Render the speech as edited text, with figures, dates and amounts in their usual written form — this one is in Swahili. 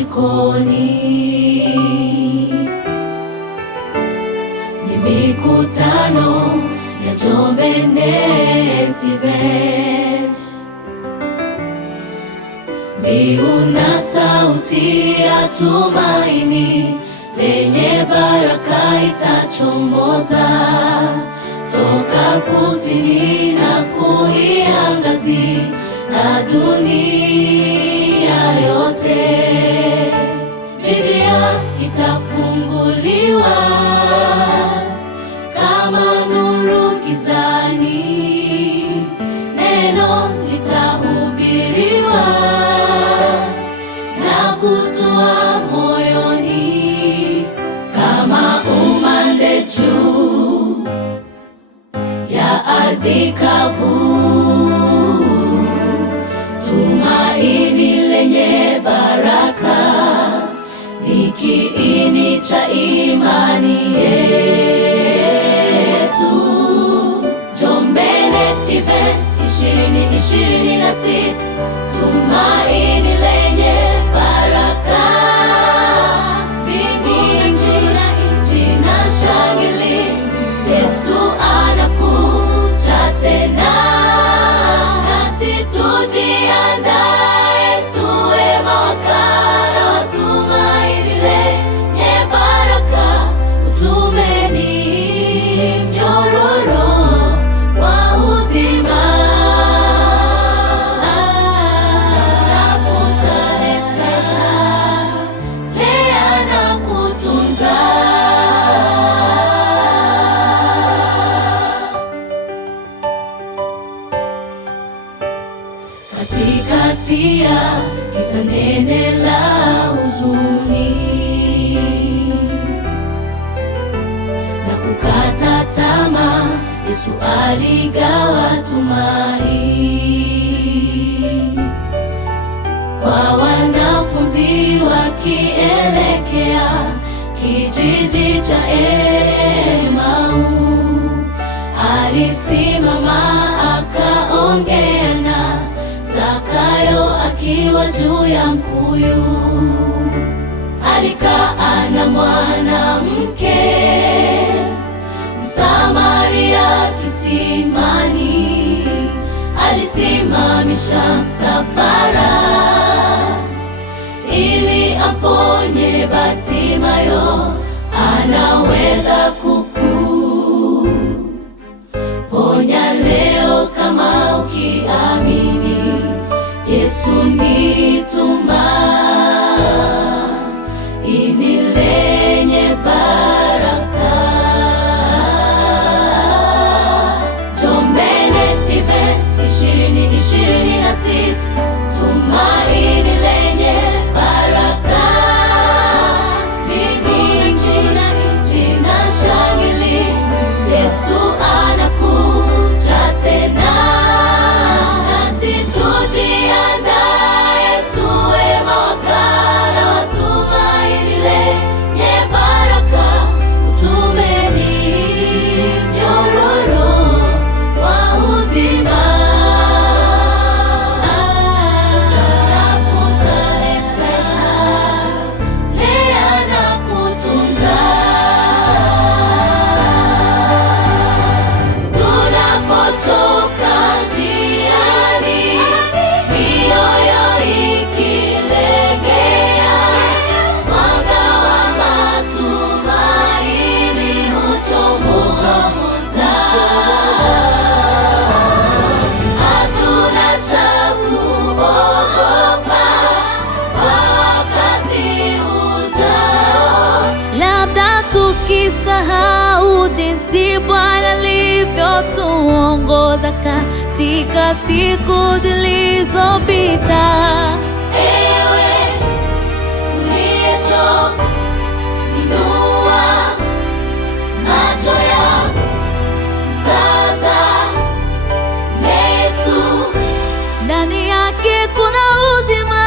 jikoni. Ni mikutano ya Njombe Next Event. Mbiu na sauti ya tumaini lenye baraka itachomoza toka kusini na kuiangazia dunia yote. Biblia itafunguliwa kama nuru gizani, neno litahubiriwa na kutua moyoni kama umande juu ya ardhi kavu. Tumaini lenye baraka ni kiini cha imani yetu. Njombe Next Event 2026, tumaini lenye baraka. Mbingu na nchi zinashangilia, Yesu anakuja tena. Nasi tujiandae tuwe mawakala wa tumaini lenye baraka. Utume ni mnyororo wa uzima. Tafuta, leta, lea na kutunza. Katikati ya giza nene la huzuni na kukata tamaa, Yesu aligawa tumaini kwa wanafunzi wakielekea kijiji cha Emau. Alisimama akaongea na Zakayo akiwa juu ya mkuyu. Alikaa na mwanamke Msamaria kisimani. Alisimamisha msafara ili amponye Bartimayo. Anaweza kukuponya leo kama ukiamini. Yesu ni tumaini lenye baraka. Njombe Next Event 2026, tumaini lenye baraka. Mbingu na nchi zinashangilia, Yesu anakuja tena. Nasi tujiandae tuwe mawakala wa tumaini lenye baraka. Utume ni mnyororo wa uzima. Tafuta, leta, lea na kutunza. Tunapotoka njiani, mioyo ikilegea, mwanga wa matumaini huchomoza. Hatuna cha kuogopa wakati ujao. Labda tukisahau jinsi Bwana alivyotuongoza katika siku zilizopita. Ewe uliyechoka, inua macho yako, tazama Yesu. Ndani yake kuna uzima.